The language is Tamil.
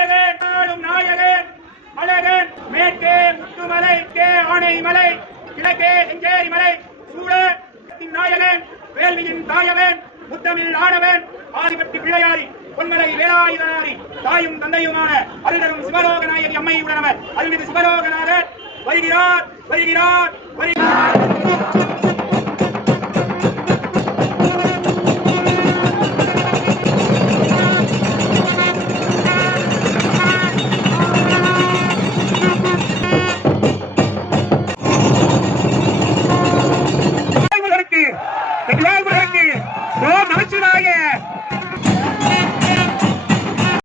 நாயகன் ஆளும் நாயகன் அழகன் மேற்கே முத்துமலை கே ஆனைமலை கிழக்கே செஞ்சேரி மலை சூழ நாயகன் வேள்வியின் தாயவன் முத்தமிழ் ஆடவன் ஆதிபட்டி பிள்ளையாரி பொன்மலை வேலாயுதனாரி தாயும் தந்தையுமான அருள்தரும் சிவலோகநாயகி அம்மை உடனவர் அருள்மிகு சிவலோகநாதர் வருகிறார் வருகிறார் வருகிறார்